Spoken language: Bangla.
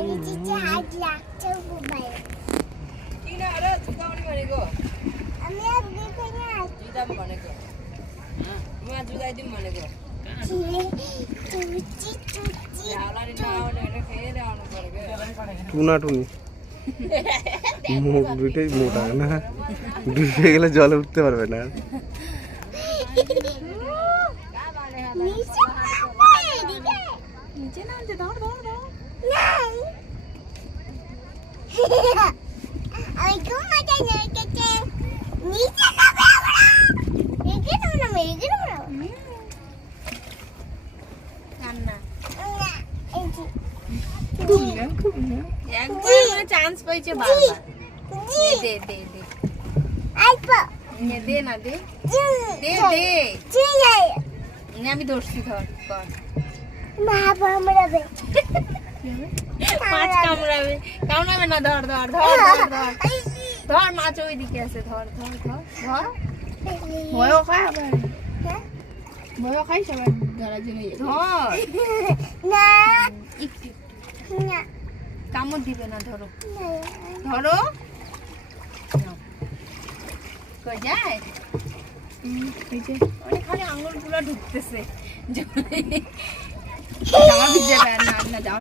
আমি চিচি হাত লাগছে মোবাইল কি না আরে জুতামনি মানে গো আমি আর দেখে না জুতাম মানে গো মা জুতাই দিম মানে গো চুচি চুচি আলারি না ওটা এটা খেয়ে দাও না করে গো টুনা টুনি মুখ দুটোই মোটা না ডুবে গেলে জলে উঠতে পারবে না নিচে নামতে ধর আমি খুব মজা নিয়েছে নিচে নামে আমরা এগিয়ে নামে রান্না একবার চান্স পাইছে বারবার দে দে দে আইপা দে না দে দে দে আমি ধরছি ধর কর মা বামড়াবে মাছ কামড়াবে কামড়াবে না ধর ধর ধর ধর ধর ধর মাছ ওইদিকে আছে ধর ধর ধর ধর ভয়ও খায় আবার ভয়ও খাই সবাই ধরার জন্য ধর না একটু না কামড় দিবে না ধরো ধরো কই যায় অনেকখানি আঙুলগুলো ঢুকতেছে জামা ভিজে না না জামা